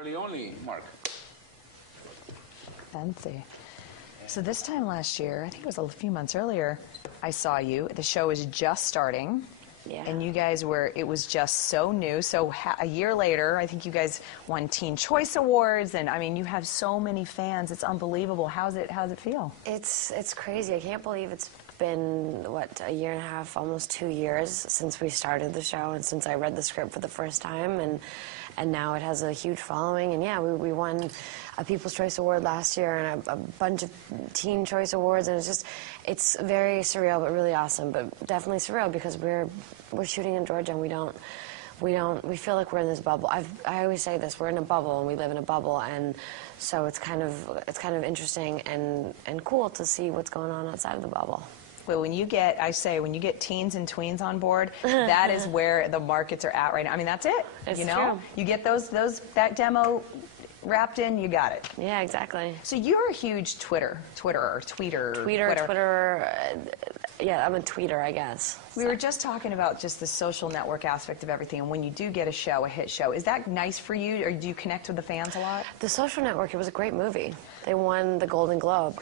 Only, Mark. Fancy. So this time last year, I think it was a few months earlier, I saw you. The show was just starting. Yeah. And you guys were, it was just so new. So a year later, I think you guys won Teen Choice Awards. And I mean, you have so many fans. It's unbelievable. How's it feel? It's crazy. I can't believe it's been, what, a year and a half, almost 2 years since we started the show and since I read the script for the first time. And now it has a huge following. And yeah, we won a People's Choice Award last year and a bunch of Teen Choice Awards. And it's very surreal, but really awesome. But definitely surreal because we're shooting in Georgia and we feel like we're in this bubble. I always say this, we're in a bubble and we live in a bubble. And so it's kind of interesting and cool to see what's going on outside of the bubble. Well, when you get teens and tweens on board, that is where the markets are at right now. I mean, that's it. It's you know, true. You get that demo wrapped in, you got it. Yeah, exactly. So you're a huge tweeter. Yeah, I'm a tweeter, I guess. We were just talking about just the social network aspect of everything, and when you do get a hit show, is that nice for you, or do you connect with the fans a lot? The Social Network, it was a great movie. They won the Golden Globe.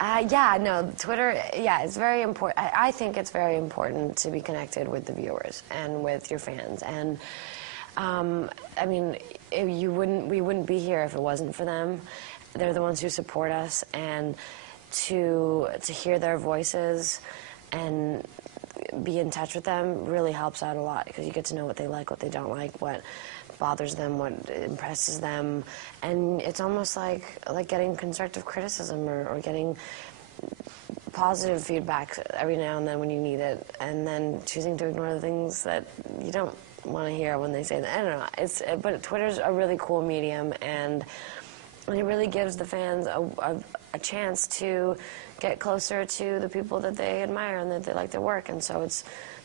Yeah, no, Twitter, yeah, it's very important. I think it's very important to be connected with the viewers and with your fans. And, I mean, we wouldn't be here if it wasn't for them. They're the ones who support us, and to hear their voices and be in touch with them really helps out a lot, because you get to know what they like, what they don't like, what bothers them, what impresses them, and it's almost like getting constructive criticism or getting positive feedback every now and then when you need it, and then choosing to ignore the things that you don't want to hear when they say that. I don't know. But Twitter's a really cool medium, and it really gives the fans a chance to get closer to the people that they admire and that they like their work, and so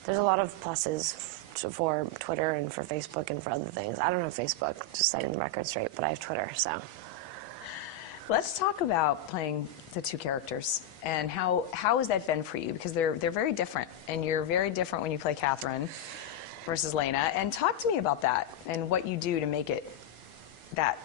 there's a lot of pluses for Twitter and for Facebook and for other things. I don't have Facebook, just setting the record straight, but I have Twitter, so. Let's talk about playing the two characters, and how has that been for you? Because they're very different, and you're very different when you play Catherine versus Lena. And talk to me about that and what you do to make it that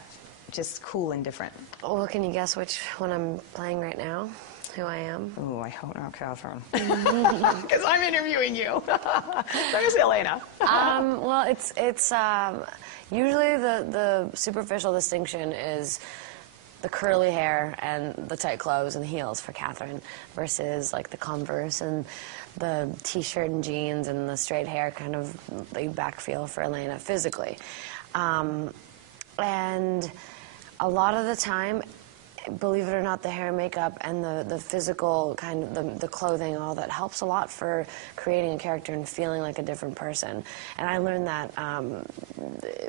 just cool and different. Well, can you guess which one I'm playing right now? Who I am? Oh, I hope not Catherine. Because I'm interviewing you. Let me see Elena. Well, it's usually the superficial distinction is the curly hair and the tight clothes and the heels for Catherine versus like the Converse and the t-shirt and jeans and the straight hair, kind of laid back feel for Elena physically. And a lot of the time, believe it or not, the hair and makeup and the physical kind of the clothing, all that helps a lot for creating a character and feeling like a different person. And I learned that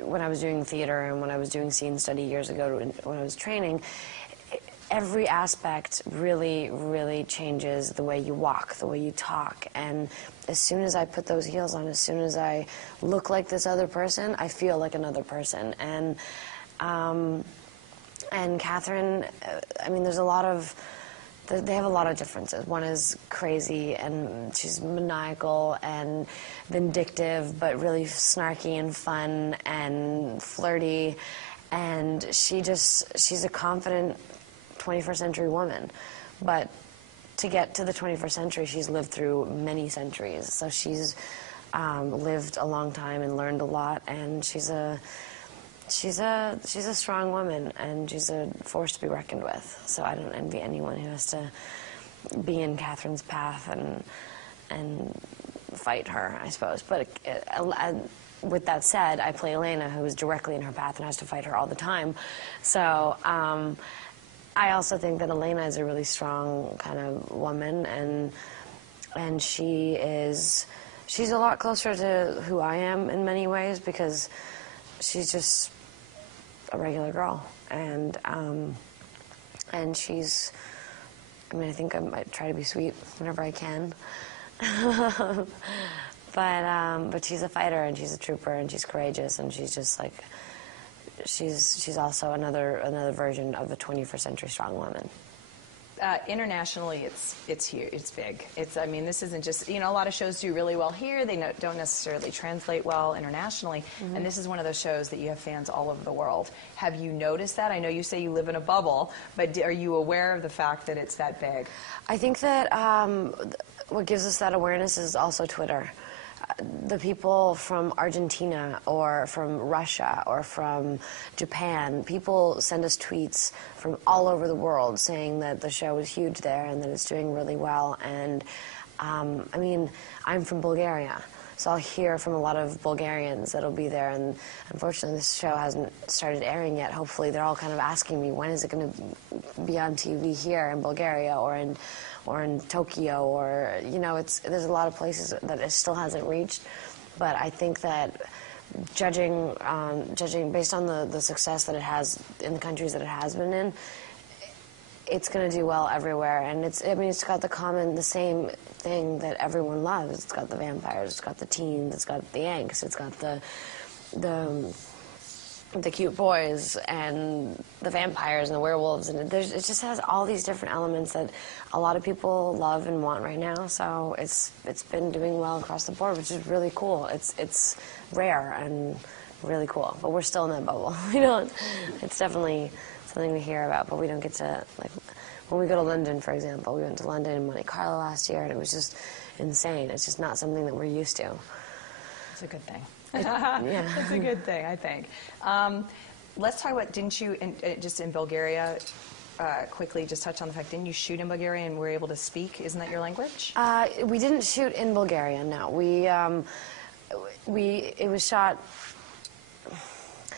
when I was doing theater and when I was doing scene study years ago when I was training. Every aspect really, really changes the way you walk, the way you talk. And as soon as I put those heels on, as soon as I look like this other person, I feel like another person. And Catherine, I mean, they have a lot of differences. One is crazy, and she's maniacal and vindictive, but really snarky and fun and flirty. And she's a confident 21st century woman. But to get to the 21st century, she's lived through many centuries. So she's lived a long time and learned a lot, and she's a strong woman, and she's a force to be reckoned with. So I don't envy anyone who has to be in Catherine's path and fight her, I suppose. But with that said, I play Elena, who is directly in her path and has to fight her all the time. So I also think that Elena is a really strong kind of woman, and she's a lot closer to who I am in many ways, because she's just a regular girl, and she's, I mean, I think I might try to be sweet whenever I can, but she's a fighter, and she's a trooper, and she's courageous, and she's just like, she's also another version of a 21st century strong woman. Internationally, it's huge. It's big. I mean, this isn't just, a lot of shows do really well here. They don't necessarily translate well internationally. Mm-hmm. And this is one of those shows that you have fans all over the world. Have you noticed that? I know you say you live in a bubble, but are you aware of the fact that it's that big? I think that what gives us that awareness is also Twitter. The people from Argentina or from Russia or from Japan, people send us tweets from all over the world saying that the show is huge there and that it's doing really well. And I mean, I'm from Bulgaria, so I'll hear from a lot of Bulgarians that'll be there. And unfortunately, this show hasn't started airing yet. Hopefully, they're all kind of asking me, when is it going to be on TV here in Bulgaria or in Tokyo, or there's a lot of places that it still hasn't reached. But I think that judging based on the success that it has in the countries that it has been in, it's going to do well everywhere. And it's got the same thing that everyone loves. It's got the vampires, it's got the teens, it's got the angst, it's got the cute boys and the vampires and the werewolves, and it just has all these different elements that a lot of people love and want right now. So it's been doing well across the board, which is really cool. It's rare and really cool, but we're still in that bubble. It's definitely something we hear about, but we don't get to, like, when we go to London, for example. We went to London and Monte Carlo last year, and it was just insane. It's just not something that we're used to. It's a good thing. Yeah. It's a good thing, I think. Let's talk about, didn't you, just in Bulgaria, quickly just touch on the fact, didn't you shoot in Bulgaria and were able to speak? Isn't that your language? We didn't shoot in Bulgaria, no. It was shot,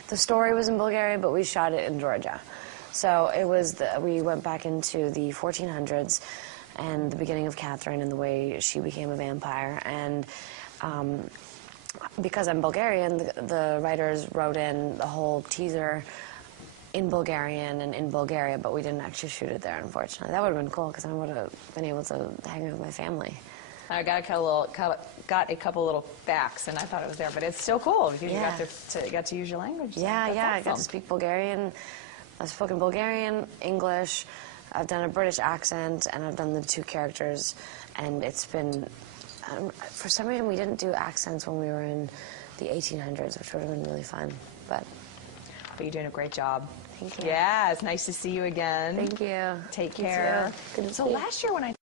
the story was in Bulgaria, but we shot it in Georgia. So we went back into the 1400s and the beginning of Catherine and the way she became a vampire. And because I'm Bulgarian, the writers wrote in the whole teaser in Bulgarian and in Bulgaria, but we didn't actually shoot it there, unfortunately. That would have been cool, because I would have been able to hang out with my family. I got a couple little facts, and I thought it was there, but it's still cool because you got to use your language. Yeah, That's yeah, awesome. I got to speak Bulgarian. I've spoken Bulgarian, English. I've done a British accent, and I've done the two characters, and it's been. For some reason, we didn't do accents when we were in the 1800s, which would have been really fun. But you're doing a great job. Thank you. Yeah, it's nice to see you again. Thank you. Take care. Good to so see you. last year when I